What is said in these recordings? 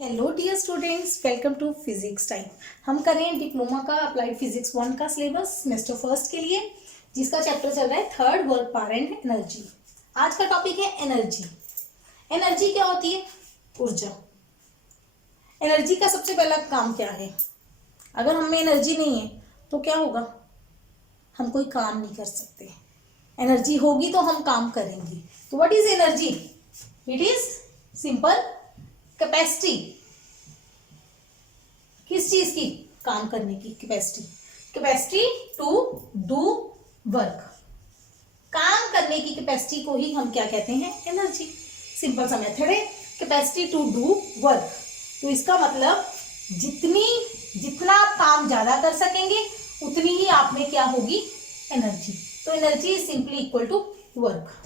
Hello dear students, welcome to physics time. हम कर रहे हैं डिप्लोमा का अप्लाइड फिजिक्स 1 का सिलेबस सेमेस्टर फर्स्ट के लिए, जिसका चैप्टर चल रहा है third work power and energy. आज का टॉपिक है एनर्जी। एनर्जी क्या होती है? ऊर्जा। एनर्जी का सबसे पहला काम क्या है? अगर हम में एनर्जी नहीं है तो क्या होगा? हम कोई काम नहीं कर सकते। एनर्जी होगी तो हम काम करेंगे। तो what is energy? It is simple capacity. किस चीज की? काम करने की capacity. Capacity to do work. काम करने की कैपेसिटी को ही हम क्या कहते हैं? एनर्जी। सिंपल सा मेथड है, कैपेसिटी टू डू वर्क। तो इसका मतलब जितना आप काम ज्यादा कर सकेंगे उतनी ही आप में क्या होगी? एनर्जी। तो energy is simply equal to work.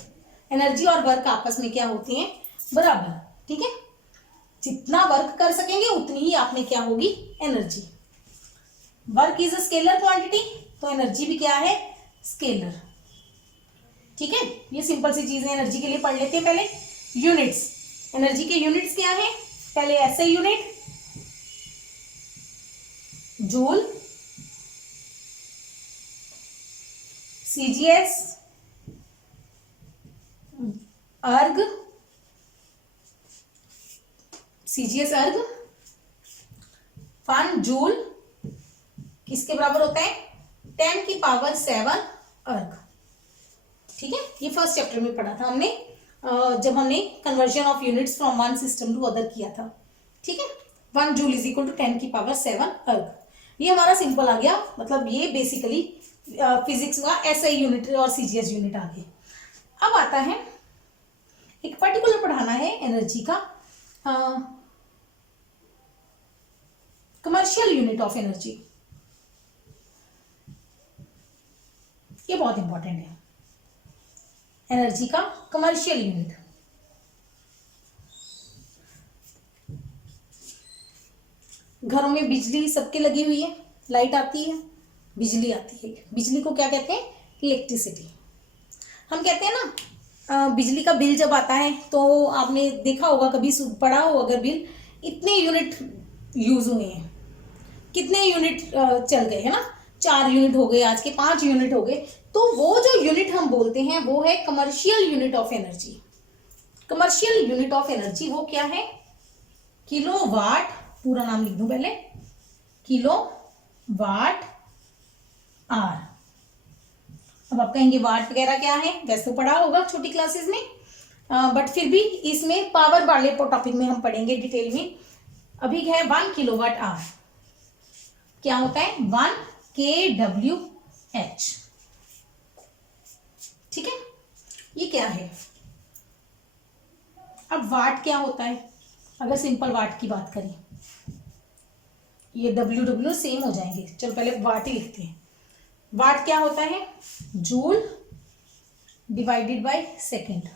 Energy और वर्क आपस में क्या होते हैं? बराबर। ठीक है, जितना वर्क कर सकेंगे उतनी ही आप में क्या होगी? Energy. Work is a scalar quantity, तो एनर्जी भी क्या है? स्केलर। ठीक है, ये सिंपल सी चीजें एनर्जी के लिए पढ़ लेते हैं। पहले यूनिट्स। एनर्जी के यूनिट्स क्या है? पहले ऐसे यूनिट, जूल, सीजीएस, अर्ग, सीजीएस अर्ग। 1 जूल किसके बराबर होता है? 10 की पावर 7 अर्ग। ठीक है, ये फर्स्ट चैप्टर में पढ़ा था हमने, जब हमने conversion of units from one system to other किया था। ठीक है, 1 जूल इज इक्वल टू 10 की पावर 7 अर्ग। ये हमारा सिंपल आ गया, मतलब ये बेसिकली फिजिक्स का एसआई यूनिट और सीजीएस यूनिट आ गए। अब आता है एक पर्टिकुलर पढ़ाना है एनर्जी का, कमर्शियल यूनिट ऑफ एनर्जी। ये बहुत इंपॉर्टेंट है, एनर्जी का कमर्शियल यूनिट। घरों में बिजली सबके लगी हुई है, लाइट आती है, बिजली आती है। बिजली को क्या कहते हैं? इलेक्ट्रिसिटी। हम कहते हैं ना, बिजली का बिल जब आता है तो आपने देखा होगा, कभी पढ़ा हो अगर बिल, इतने यूनिट यूज हुए हैं, कितने यूनिट चल गए, है ना? 4 यूनिट हो गए, आज के 5 यूनिट हो गए। तो वो जो यूनिट हम बोलते हैं वो है commercial unit of energy. Commercial unit of energy वो क्या है? किलोवाट। पूरा नाम लिख दूं पहले, किलोवाट आर। अब आप कहेंगे वाट वगैरह क्या है? वैसे तो पढ़ा होगा छोटी क्लासेस में, बट फिर भी इसमें पावर वाले टॉपिक में हम पढ़ेंगे डिटेल में। अभी है 1 किलोवाट आर। क्या होता है? 1 kWh। ठीक है, ये क्या है? अब वाट क्या होता है? अगर सिंपल वाट की बात करें, ये W सेम हो जाएंगे। चलो पहले वाट ही लिखते हैं। वाट क्या होता है? Joule divided by second.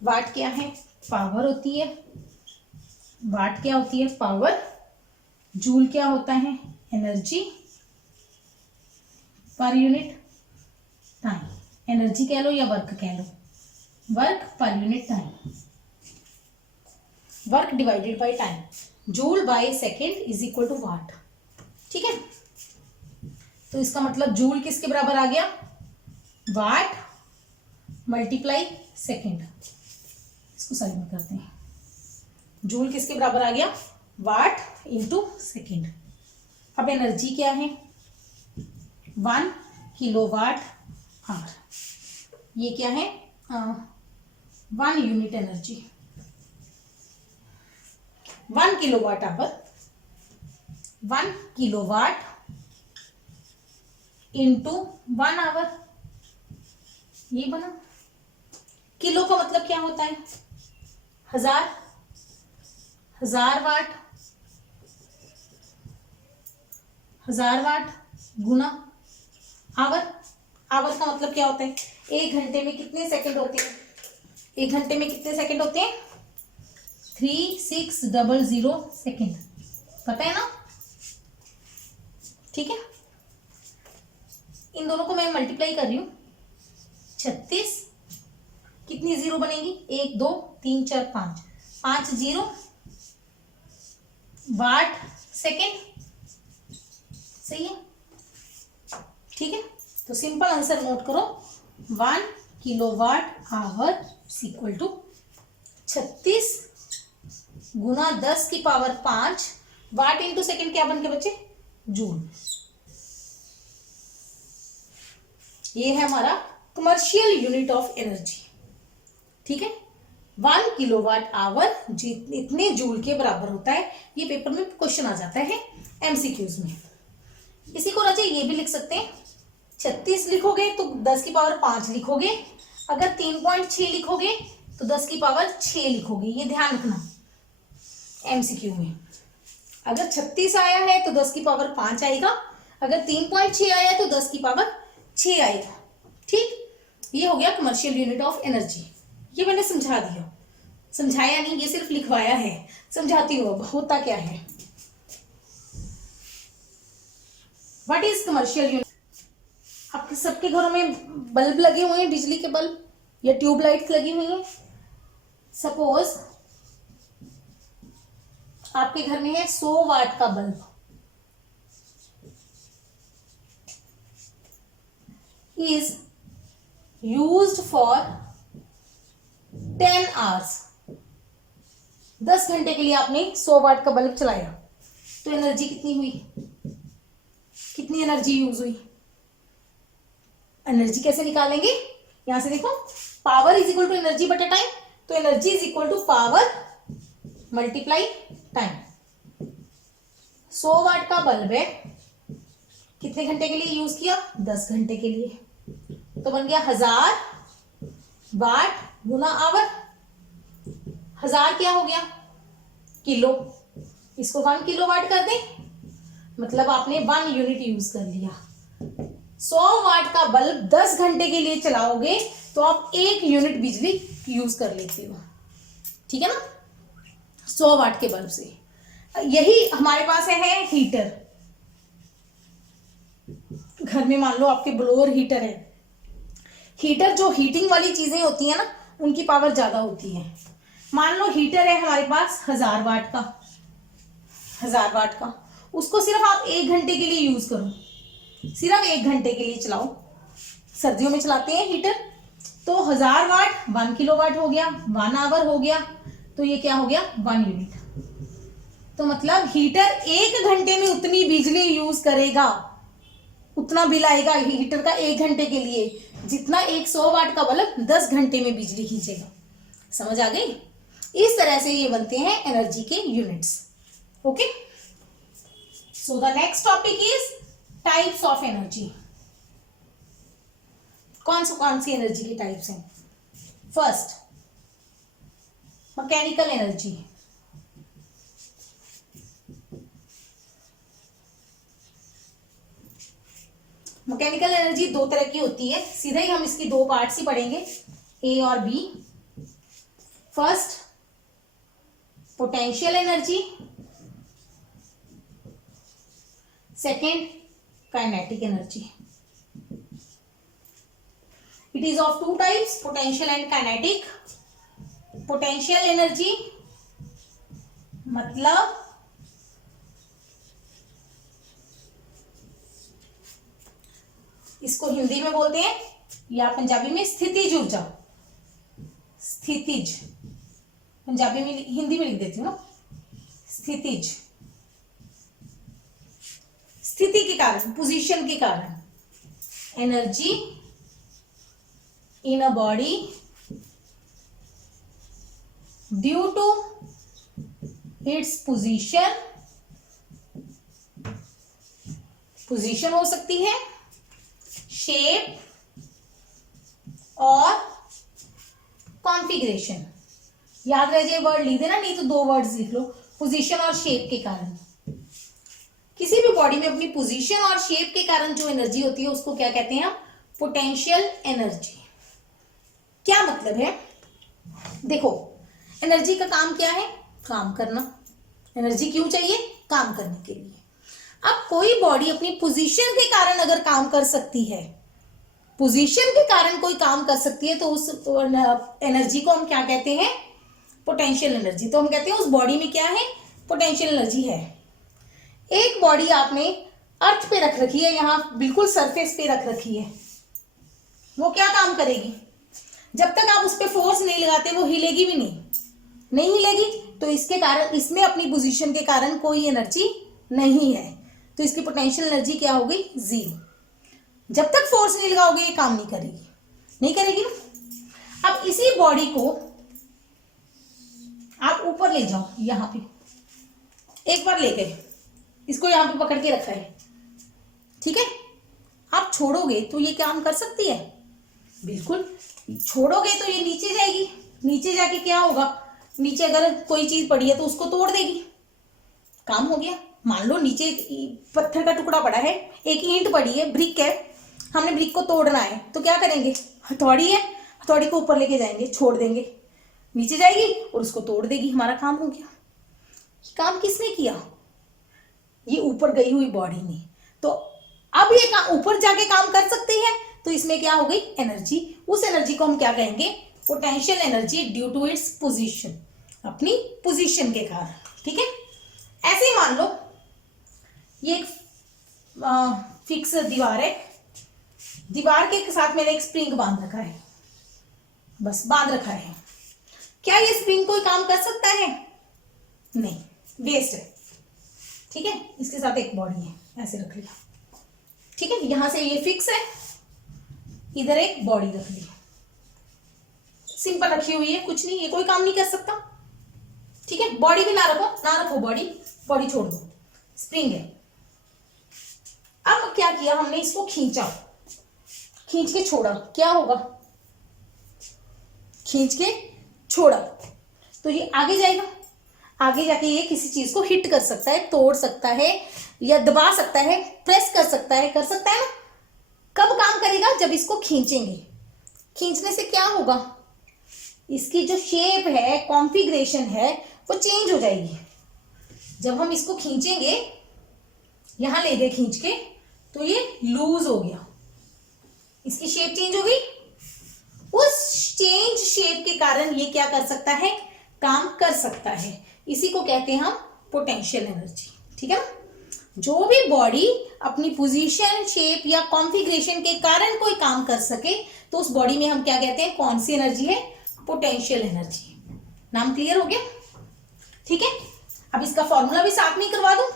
Watt क्या है? पावर होती है। वाट क्या होती है? पावर। जूल क्या होता है? एनर्जी पर यूनिट टाइम। एनर्जी कह लो या वर्क कह लो, work per unit time. Work divided by time, joule by second is equal to watt. ठीक है, तो इसका मतलब जूल किसके बराबर आ गया? Watt multiply second. इसको साइड में करते हैं। जूल किसके बराबर आ गया? Watt into second. अब एनर्जी क्या है? 1 किलोवाट आवर। ये क्या है? 1 unit energy. 1 kilowatt hour, 1 kilowatt into 1 hour. ये बना। किलो का मतलब क्या होता है? 1000। 1000 वाट, 1000 वाट गुना आवर। आवर का मतलब क्या होता है? 1 घंटे में कितने सेकंड होते हैं? 1 घंटे में कितने सेकंड होते हैं? 3600 सेकंड। पता है ना? ठीक है, इन दोनों को मैं मल्टीप्लाई कर रही हूं। 36, कितनी जीरो बनेगी? 1 2 3 4 5, 5 जीरो वाट सेकेंड, सही है, ठीक है। तो सिंपल आंसर नोट करो, 1 किलोवाट आवर इक्वल टू 36 गुना 10 की पावर 5 वाट इंटू सेकेंड क्या बन के बच्चे, जूल। ये है हमारा कमर्शियल यूनिट ऑफ एनर्जी, ठीक है। 1 किलोवाट आवर इतने जूल के बराबर होता है। ये पेपर में क्वेश्चन आ जाता है एमसीक्यूज में। इसी को राजा ये भी लिख सकते हैं, 36 लिखोगे तो 10 की पावर 5 लिखोगे, अगर 3.6 लिखोगे तो 10 की पावर 6 लिखोगे। ये ध्यान रखना एमसीक्यू में, अगर 36 आया है तो 10 की पावर 5 आएगा, अगर 3.6 आया है तो 10 की पावर 6 आएगा, ठीक। ये हो गया कमर्शियल यूनिट ऑफ एनर्जी। ये मैंने समझा दिया, समझाया नहीं, ये सिर्फ लिखवाया है, समझाती हूँ अब होता क्या है। What is commercial unit? आपके सबके घरों में बल्ब लगे हुए हैं, बिजली के बल्ब या ट्यूबलाइट्स लगी हुई हैं। सपोज आपके घर में है 100 वाट का bulb, is used for 10 hours. 10 घंटे के लिए आपने 100 वाट का बल्ब चलाया तो एनर्जी कितनी हुई, कितनी एनर्जी यूज हुई? एनर्जी कैसे निकालेंगे, यहां से देखो, power is equal to energy बटा टाइम, तो energy is equal to power multiply time. 100 watt का बल्ब है, कितने घंटे के लिए यूज किया, 10 घंटे के लिए, तो बन गया 1000 वाट गुना आवर। 1000 क्या हो गया, किलो, इसको 1 किलोवाट कर दें, मतलब आपने 1 यूनिट यूज कर लिया। 100 वाट का बल्ब 10 घंटे के लिए चलाओगे तो आप 1 यूनिट बिजली यूज कर लेते हो, ठीक है ना, 100 वाट के बल्ब से। यही हमारे पास है हीटर। घर में मान लो आपके ब्लोअर हीटर है, हीटर जो हीटिंग वाली चीजें होती है ना, उनकी पावर ज्यादा होती है। मान लो हीटर है हमारे पास 1000 वाट का, 1000 वाट का, उसको सिर्फ आप 1 घंटे के लिए यूज करो, सिर्फ 1 घंटे के लिए चलाओ। सर्दियों में चलाते हैं हीटर, तो 1000 वाट 1 किलोवाट हो गया, 1 आवर हो गया, तो ये क्या हो गया, 1 यूनिट। तो मतलब हीटर 1 घंटे में उतनी बिजली यूज करेगा, उतना बिल आएगा हीटर का 1 घंटे के लिए, जितना 100 वाट का बल्ब 10 घंटे में बिजली खींचेगा। समझ आ गई? इस तरह से ये बनते हैं एनर्जी के units. Okay, so the next topic is types of energy. कौन सी एनर्जी के टाइप्स हैं? First, mechanical energy. Mechanical energy 2 तरह की होती है, सीधे ही हम इसकी 2 पार्ट्स ही पढ़ेंगे, ए और B. First, potential energy, second, kinetic energy. It is of 2 types, potential and kinetic. Potential energy मतलब इसको हिंदी में बोलते हैं या पंजाबी में स्थितिज ऊर्जा। स्थितिज, पंजाबी में, हिंदी में लिख देती हूँ ना, स्थितिज। स्थिति के कारण, पोजीशन के कारण, energy in a body due to its position. Position हो सकती है, शेप और कॉन्फ़िगरेशन। याद रह जाए, वर्ड लिख देना, नहीं तो 2 वर्ड्स लिख लो, पोजीशन और शेप के कारण। किसी भी बॉडी में अपनी पोजीशन और शेप के कारण जो एनर्जी होती है उसको क्या कहते हैं? Potential energy. क्या मतलब है? देखो, एनर्जी का काम क्या है? काम करना। एनर्जी क्यों चाहिए? काम करने के लिए। अब कोई बॉडी अपनी पोजीशन के कारण अगर काम कर सकती है, पोजीशन के कारण कोई काम कर सकती है, तो उस एनर्जी को हम क्या कहते हैं? Potential energy. तो हम कहते हैं उस बॉडी में क्या है, पोटेंशियल एनर्जी है। एक बॉडी आपने अर्थ पे रख रखी है, यहां बिल्कुल सरफेस पे रख रखी है, वो क्या काम करेगी? जब तक आप उस पर फोर्स नहीं लगाते वो हिलेगी भी नहीं हिलेगी। तो इसके कारण, इसमें अपनी पोजीशन के कारण कोई एनर्जी नहीं है, तो इसकी पोटेंशियल एनर्जी क्या हो गई, 0। जब तक फोर्स नहीं लगाओगे ये काम नहीं करेगी ना। अब इसी बॉडी को आप ऊपर ले जाओ, यहां पे एक बार ले गए, इसको यहां पे पकड़ के रखा है, ठीक है। आप छोड़ोगे तो ये काम कर सकती है? बिल्कुल। छोड़ोगे तो ये नीचे जाएगी, नीचे जाके क्या होगा, नीचे अगर कोई चीज पड़ी है तो उसको तोड़ देगी, काम हो गया। मान लो नीचे पत्थर का टुकड़ा पड़ा है, एक ईंट पड़ी है, ब्रिक है, हमने ब्रिक को तोड़ना है तो क्या करेंगे, हथौड़ी है, हथौड़ी को ऊपर लेके जाएंगे, छोड़ देंगे, नीचे जाएगी और उसको तोड़ देगी, हमारा काम हो गया। काम किसने किया? ये ऊपर गई हुई बॉडी ने। तो अब ये काम ऊपर जाके काम कर सकती है, तो इसमें क्या हो गई, एनर्जी। उस एनर्जी को हम क्या कहेंगे, potential energy due to its position, अपनी पोजीशन के कारण, ठीक है। ऐसे ही मान लो ये एक फिक्स दीवार है, दीवार के साथ मैंने एक स्प्रिंग बांध रखा है, बस बांध रखा है। क्या ये स्प्रिंग कोई काम कर सकता है? नहीं, वेस्ट है, ठीक है। इसके साथ एक बॉडी है, ऐसे रख लिया, ठीक है। यहां से ये फिक्स है, इधर एक बॉडी रख ली, सिंपल रखी हुई है, कुछ नहीं, ये कोई काम नहीं कर सकता, ठीक है। बॉडी भी ना रखो बॉडी छोड़ दो, स्प्रिंग है। अब क्या किया हमने, इसको खींचा, खींच के छोड़ा, क्या होगा, खींच के छोड़ा तो ये आगे जाएगा, आगे जाके ये किसी चीज को हिट कर सकता है, तोड़ सकता है, या दबा सकता है, प्रेस कर सकता है ना। कब काम करेगा, जब इसको खींचेंगे। खींचने से क्या होगा, इसकी जो शेप है, कॉन्फ़िगरेशन है, वो चेंज हो जाएगी। जब हम इसको खींचेंगे, यहां ले गए खींच के, तो ये लूज हो गया, इसकी शेप चेंज हो गई। उस चेंज शेप के कारण ये क्या कर सकता है, काम कर सकता है। इसी को कहते हैं हम पोटेंशियल एनर्जी, ठीक है ना। जो भी बॉडी अपनी पोजीशन, शेप या कॉन्फ़िगरेशन के कारण कोई काम कर सके, तो उस बॉडी में हम क्या कहते हैं, कौन सी एनर्जी है, पोटेंशियल एनर्जी। नाम क्लियर हो गया, ठीक है। अब इसका फॉर्मूला भी साथ में करवा दूं,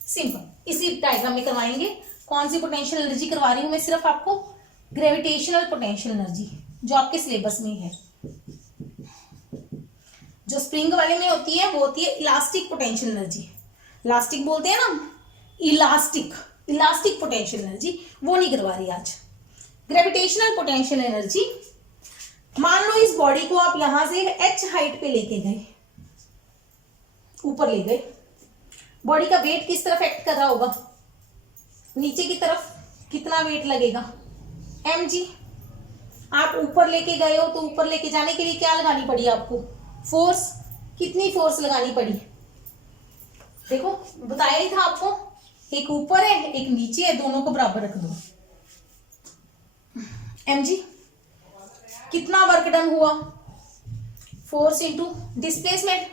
सिंपल, इसी डायग्राम में करवाएंगे। कौन सी पोटेंशियल एनर्जी करवा रही हूं मैं, सिर्फ आपको ग्रेविटेशनल पोटेंशियल एनर्जी, जो आपके सिलेबस में है। जो स्प्रिंग वाले में होती है वो होती है इलास्टिक पोटेंशियल एनर्जी, इलास्टिक बोलते हैं ना, इलास्टिक पोटेंशियल एनर्जी, वो नहीं करवा रही आज। ग्रेविटेशनल पोटेंशियल एनर्जी, मान लो इस बॉडी को आप यहां से h हाइट पे लेके गए, ऊपर ले गए, बॉडी का वेट किस तरफ एक्ट कर रहा होगा, नीचे की तरफ। कितना वेट लगेगा, mg। आप ऊपर लेके गए हो तो ऊपर लेके जाने के लिए क्या लगानी पड़ी आपको, फोर्स। कितनी फोर्स लगानी पड़ी, देखो बताया ही था आपको, एक ऊपर है एक नीचे है, दोनों को बराबर रख दो। mg कितना वर्क डन हुआ, फोर्स इंटू डिस्प्लेसमेंट।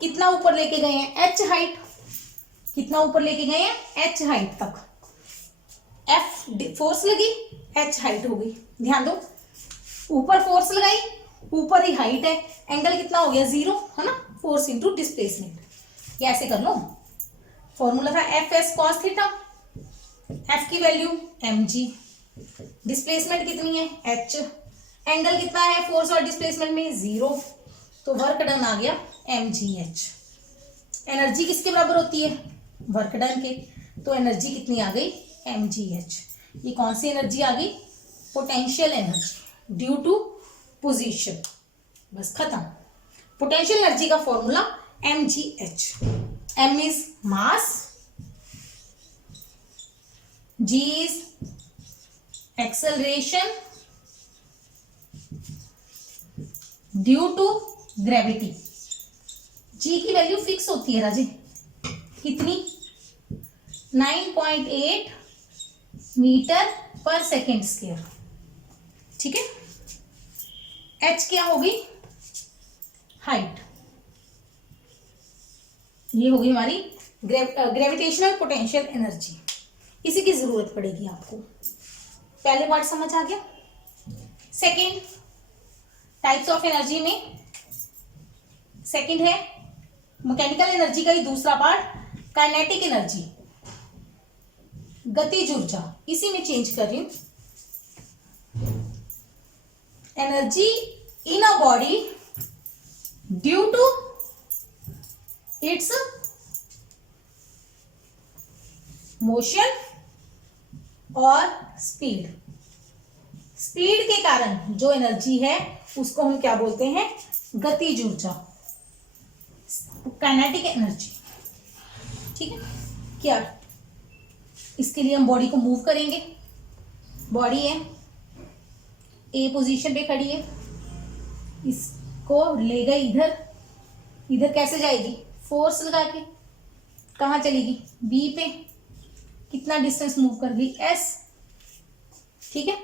कितना ऊपर लेके गए हैं, h हाइट। कितना ऊपर लेके गए हैं, h हाइट तक। F फोर्स लगी, h हाइट हो गई। ध्यान दो, ऊपर फोर्स लगाई, ऊपर ही हाइट है, एंगल कितना हो गया, 0, है ना। फोर्स इंटू डिस्प्लेसमेंट, ये ऐसे कर लो। फॉर्मूला था Fs cos थीटा, F की वैल्यू mg, डिस्प्लेसमेंट कितनी है, h, एंगल कितना है फोर्स और डिस्प्लेसमेंट में, 0, तो वर्क डन आ गया mgh। एनर्जी किसके बराबर होती है, वर्क डन के, तो एनर्जी कितनी आ गई, mgh। ये कौन सी एनर्जी आ गई, potential energy due to position. बस खत्म। पोटेंशियल एनर्जी का formula mgh। m is mass, g is acceleration due to gravity. g की वैल्यू फिक्स होती है राजे, कितनी, 9.8 मीटर पर सेकेंड स्क्वायर, ठीक है। h क्या होगी, हाइट। ये होगी हमारी ग्रेविटेशनल पोटेंशियल एनर्जी। इसी की जरूरत पड़ेगी आपको। पहले पार्ट समझ आ गया। सेकेंड टाइप्स ऑफ एनर्जी में सेकेंड है मैकेनिकल एनर्जी का ही दूसरा पार्ट, काइनेटिक एनर्जी, गतिज ऊर्जा। इसी में चेंज कर रही हूं। Energy in a body due to its motion और स्पीड। स्पीड के कारण जो एनर्जी है उसको हम क्या बोलते हैं? गतिज ऊर्जा, काइनेटिक एनर्जी। ठीक है क्या? इसके लिए हम बॉडी को मूव करेंगे। बॉडी है ए पोजीशन पे खड़ी है, इसको ले गए इधर। इधर कैसे जाएगी? फोर्स लगा के। कहाँ चलेगी? बी पे। कितना डिस्टेंस मूव कर गई? एस। ठीक है,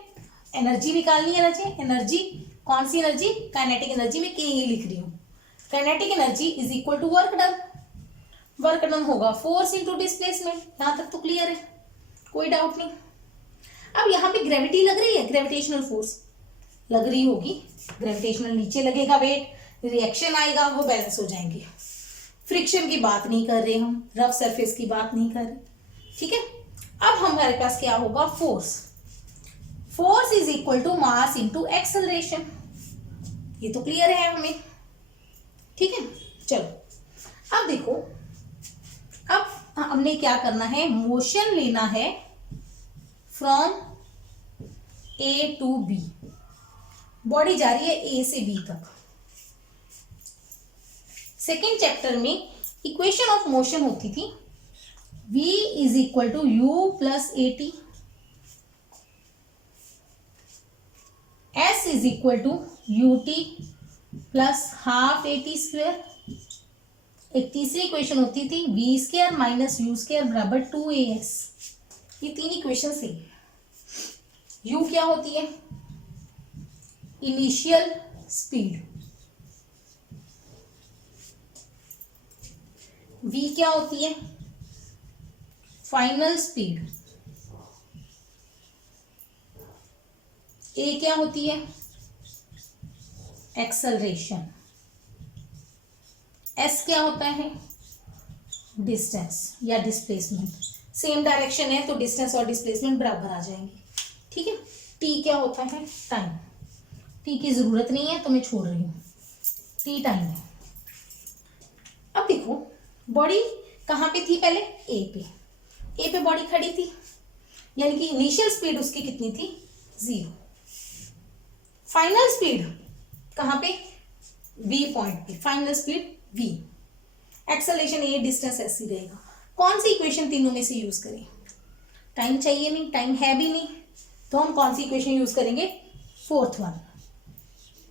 एनर्जी निकालनी है। एनर्जी कौन सी एनर्जी? काइनेटिक एनर्जी में के ही लिख रही हूं। Kinetic energy is equal to work done. Work done होगा फोर्स इंटू डिस्प्लेसमेंट। यहां तक तो क्लियर है, कोई डाउट नहीं। अब यहाँ पे ग्रेविटी लग रही है, ग्रेविटेशनल फोर्स लग रही होगी। ग्रेविटेशनल नीचे लगेगा वेट, रिएक्शन आएगा, वो बैलेंस हो जाएंगे। फ्रिक्शन की बात नहीं कर रहे हम, रफ सरफेस की बात नहीं कर रहे। ठीक है, अब हमारे पास क्या होगा? Force. Force is equal to mass into acceleration. ये तो क्लियर है हमें। ठीक है, चलो अब देखो, अब हमने क्या करना है? मोशन लेना है from A to B. Body जा रही है ए से बी तक। सेकेंड चैप्टर में इक्वेशन ऑफ मोशन होती थी v is equal to u plus a t, s is equal to u t plus half a t square. एक तीसरी इक्वेशन होती थी v square minus u square बराबर 2as। ये तीन इक्वेशन से u क्या होती है? Initial speed. v क्या होती है? Final speed. a क्या होती है? एक्सेलरेशन। s क्या होता है? डिस्टेंस या डिस्प्लेसमेंट। सेम डायरेक्शन है तो डिस्टेंस और डिस्प्लेसमेंट बराबर आ जाएंगे। ठीक है, t क्या होता है? टाइम। t की जरूरत नहीं है तो मैं छोड़ रही हूं। t टाइम है। अब देखो, बॉडी कहां पे थी? पहले ए पे। ए पे बॉडी खड़ी थी, यानी कि इनिशियल स्पीड उसकी कितनी थी? 0। फाइनल स्पीड कहां पे? बी पॉइंट पे। Final speed v। एक्सेलरेशन ए, डिस्टेंस ऐसे ही रहेगा। कौन सी इक्वेशन तीनों में से यूज करें? टाइम चाहिए नहीं, टाइम है भी नहीं, तो हम कौन सी इक्वेशन यूज करेंगे? Fourth one,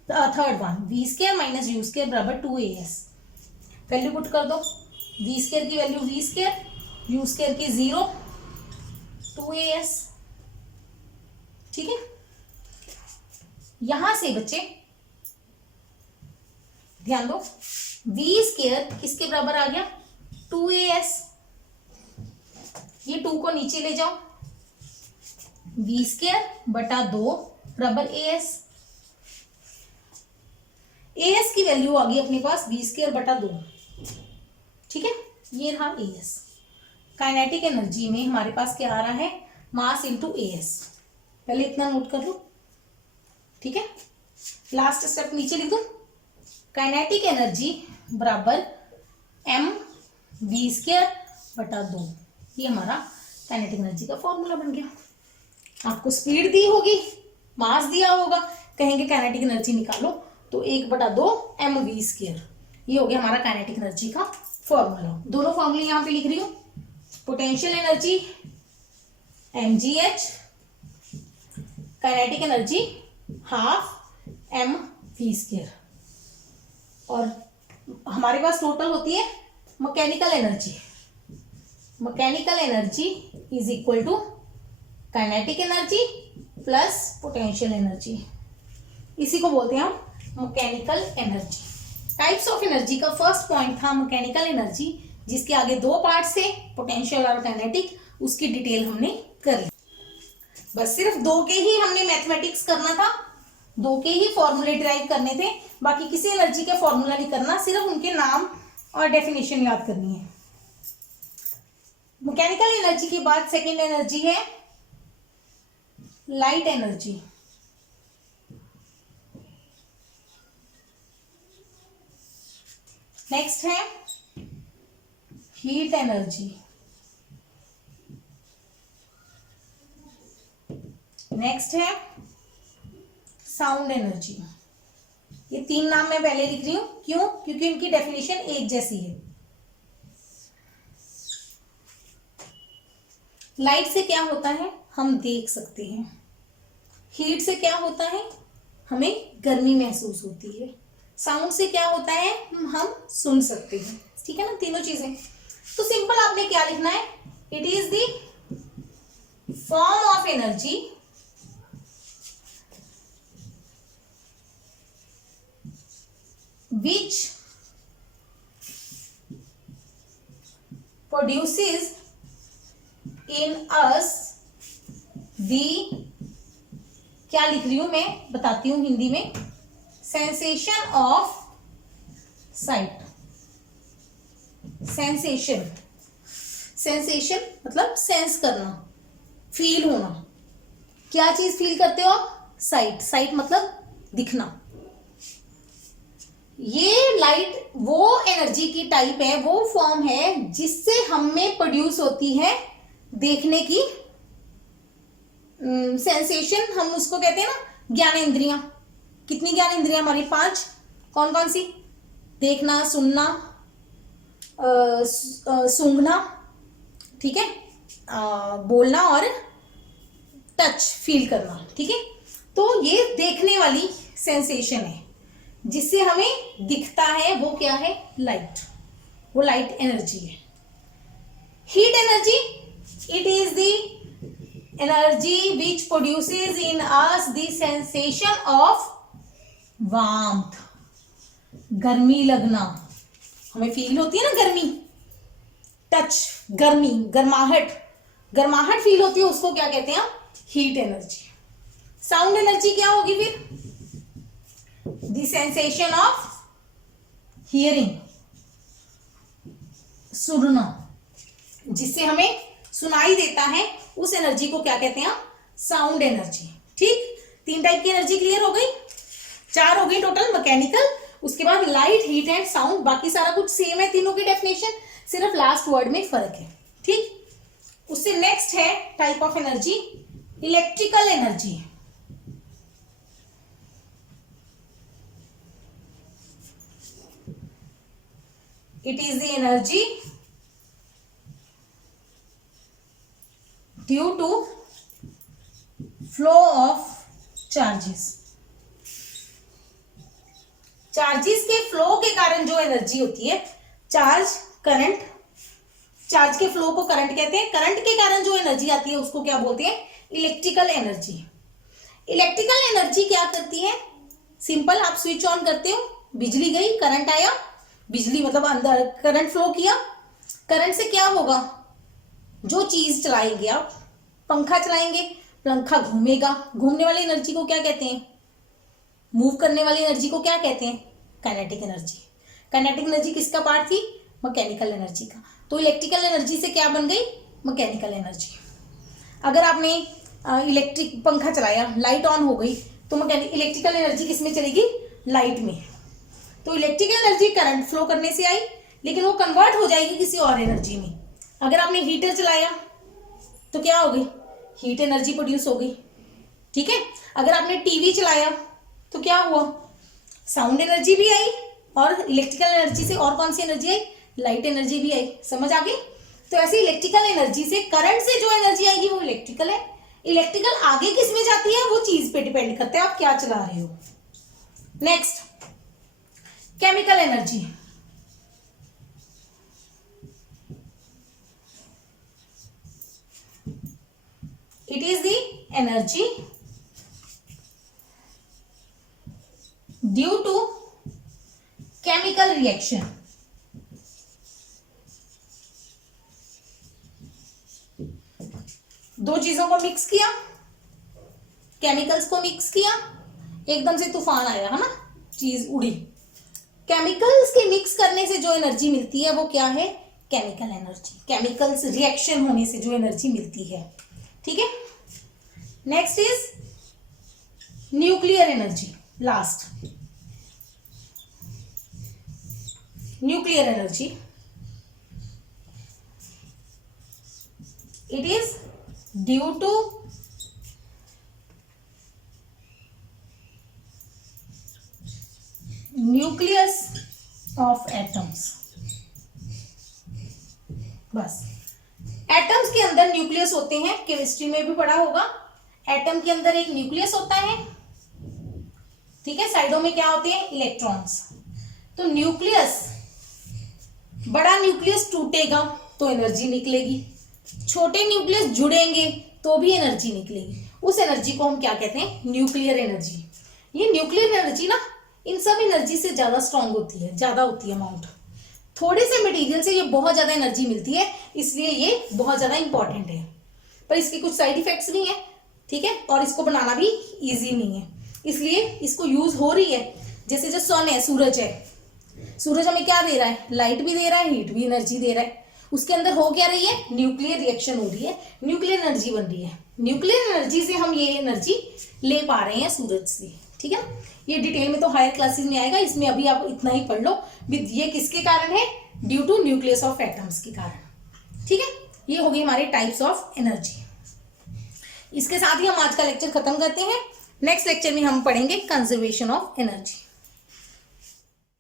third one, v square minus u square बराबर 2as। वैल्यू पुट कर दो। वी स्क्वायर की value v square, u square की 0, 2as। ठीक है, यहां से बच्चे ध्यान दो, वी स्क्वायर किसके बराबर आ गया? 2as। ये 2 को नीचे ले जाओ, वी स्क्वायर बटा 2 बराबर as। as की वैल्यू आ गई अपने पास वी स्क्वायर बटा 2। ठीक है, ये रहा as। काइनेटिक एनर्जी में हमारे पास क्या आ रहा है? Mass into as। पहले इतना नोट कर लो। ठीक है, लास्ट स्टेप नीचे लिख दो। काइनेटिक एनर्जी बराबर m वी स्क्वायर बटा 2। ये हमारा काइनेटिक एनर्जी का फॉर्मूला बन गया। आपको स्पीड दी होगी, मास दिया होगा, कहेंगे काइनेटिक एनर्जी निकालो, तो 1/2 m वी स्क्वायर। ये हो गया हमारा काइनेटिक एनर्जी का फॉर्मूला। दोनों फॉर्मूले यहां पे लिख रही हूं। Potential energy mgh, kinetic energy half m v square. और हमारे पास टोटल होती है mechanical energy. Mechanical energy is equal to kinetic energy plus potential energy. इसी को बोलते हैं हम mechanical energy. Types of energy का फर्स्ट पॉइंट था मैकेनिकल एनर्जी, जिसके आगे दो पार्ट थे, पोटेंशियल और काइनेटिक, उसकी डिटेल हमने कर ली। बस सिर्फ दो के ही हमने मैथमेटिक्स करना था, दो के ही फॉर्मूले डिराइव करने थे, बाकी किसी एनर्जी के फॉर्मूला नहीं करना, सिर्फ उनके नाम और डेफिनेशन याद करनी है। मैकेनिकल एनर्जी के बाद सेकेंड एनर्जी है लाइट एनर्जी। नेक्स्ट है हीट एनर्जी। नेक्स्ट है साउंड एनर्जी। ये तीन नाम मैं पहले लिख रही हूं, क्यों? क्योंकि इनकी डेफिनेशन एक जैसी है। लाइट से क्या होता है? हम देख सकते हैं। हीट से क्या होता है? हमें गर्मी महसूस होती है। साउंड से क्या होता है? हम सुन सकते हैं। ठीक है ना, तीनों चीजें। तो सिंपल आपने क्या लिखना है? It is the form of energy which produces in us the, क्या लिख रही हूं मैं बताती हूं हिंदी में, sensation of site. Sensation, sensation मतलब सेंस करना, फील होना। क्या चीज फील करते हो आप? साइट। साइट मतलब दिखना। ये लाइट वो एनर्जी की टाइप है, वो फॉर्म है जिससे हमें प्रोड्यूस होती है देखने की सेंसेशन। हम उसको कहते हैं ना ज्ञानेंद्रियां। कितनी ज्ञानेंद्रियां हमारी? 5। कौन कौन सी? देखना, सुनना, सूंघना, ठीक है, बोलना और टच, फील करना। ठीक है, तो ये देखने वाली सेंसेशन है जिससे हमें दिखता है, वो क्या है? लाइट। वो लाइट एनर्जी है। Heat energy, it is the energy which produces in us the sensation of warmth. गर्मी लगना, हमें फील होती है ना गर्मी, टच, गर्मी, गर्माहट, गर्माहट फील होती है, उसको क्या कहते हैं? Heat energy. साउंड एनर्जी क्या होगी फिर? The sensation of hearing, सुनना, जिससे हमें सुनाई देता है, उस एनर्जी को क्या कहते हैं? Sound energy. ठीक, 3 टाइप की एनर्जी क्लियर हो गई। 4 हो गई टोटल मैकेनिकल, उसके बाद लाइट, हीट एंड साउंड। बाकी सारा कुछ सेम है, तीनों की डेफिनेशन, सिर्फ लास्ट वर्ड में फर्क है। ठीक, उससे नेक्स्ट है type of energy electrical energy. It is the energy due to flow of charges. Charges के फ्लो के कारण जो एनर्जी होती है, चार्ज, करंट, चार्ज के फ्लो को करंट कहते हैं। करंट के कारण जो एनर्जी आती है उसको क्या बोलते हैं? Electrical energy. इलेक्ट्रिकल एनर्जी क्या करती है? सिंपल, आप स्विच ऑन करते हो, बिजली गई, करंट आया, बिजली मतलब अंदर करंट फ्लो किया। करंट से क्या होगा? जो चीज चलाएंगे आप, पंखा चलाएंगे, पंखा घूमेगा, घूमने वाली एनर्जी को क्या कहते हैं? मूव करने वाली एनर्जी को क्या कहते हैं? Kinetic energy. काइनेटिक एनर्जी किसका पार्ट थी? मैकेनिकल एनर्जी का। तो इलेक्ट्रिकल एनर्जी से क्या बन गई? Mechanical energy. अगर आपने इलेक्ट्रिक पंखा चलाया, लाइट ऑन हो गई, तो इलेक्ट्रिकल एनर्जी किस में चलेगी? लाइट में। तो इलेक्ट्रिकल एनर्जी करंट फ्लो करने से आई, लेकिन वो कन्वर्ट हो जाएगी किसी और एनर्जी में। अगर आपने हीटर चलाया तो क्या हो गई? हीट एनर्जी प्रोड्यूस हो गई। ठीक है, अगर आपने टीवी चलाया तो क्या हुआ? साउंड एनर्जी भी आई, और इलेक्ट्रिकल एनर्जी से और कौन सी एनर्जी आई? लाइट एनर्जी भी आई। समझ आ गई? तो ऐसे इलेक्ट्रिकल एनर्जी से, करंट से जो एनर्जी आएगी वो इलेक्ट्रिकल है। इलेक्ट्रिकल आगे किस में जाती है? वो चीज पे डिपेंड करता है आप क्या चला रहे हो। Next, chemical energy. It is the energy due to chemical reaction, दो चीजों को मिक्स किया, केमिकल्स को मिक्स किया, एकदम से तूफान आया है ना, चीज उड़ी। केमिकल्स के मिक्स करने से जो एनर्जी मिलती है वो क्या है, केमिकल एनर्जी। केमिकल्स रिएक्शन होने से जो एनर्जी मिलती है, ठीक है। Next is nuclear energy, last nuclear energy. It is due to nucleus of atoms. बस, एटम्स के अंदर न्यूक्लियस होते हैं, केमिस्ट्री में भी पढ़ा होगा। एटम के अंदर एक न्यूक्लियस होता है, ठीक है, साइडों में क्या होते हैं, इलेक्ट्रॉन्स। तो न्यूक्लियस, बड़ा न्यूक्लियस टूटेगा तो एनर्जी निकलेगी, छोटे न्यूक्लियस जुड़ेंगे तो भी एनर्जी निकलेगी। उस एनर्जी को हम क्या कहते हैं, न्यूक्लियर एनर्जी। ये न्यूक्लियर एनर्जी ना इन सब एनर्जी से ज्यादा स्ट्रांग होती है, ज्यादा होती है अमाउंट। थोड़े से मटेरियल से ये बहुत ज्यादा एनर्जी मिलती है, इसलिए ये बहुत ज्यादा इंपॉर्टेंट है। पर इसके कुछ साइड इफेक्ट्स भी हैं, ठीक है, और इसको बनाना भी इजी नहीं है, इसलिए इसको यूज हो रही है। जैसे जो सन है, सूरज है, सूरज हमें क्या दे रहा है, लाइट भी दे रहा है, हीट भी एनर्जी दे रहा है। उसके अंदर हो क्या रही है, न्यूक्लियर रिएक्शन हो रही है, न्यूक्लियर एनर्जी बन रही है। न्यूक्लियर एनर्जी से हम ये एनर्जी ले पा रहे हैं सूरज से, ठीक है। ये डिटेल में तो हायर क्लासेस में आएगा, इसमें अभी आप इतना ही पढ़ लो। ये किसके कारण है, due to nucleus of atoms के कारण, ठीक है। ये हो गई हमारे टाइप्स ऑफ एनर्जी। इसके साथ ही हम आज का लेक्चर खत्म करते हैं। नेक्स्ट लेक्चर में हम पढ़ेंगे कंजर्वेशन ऑफ एनर्जी।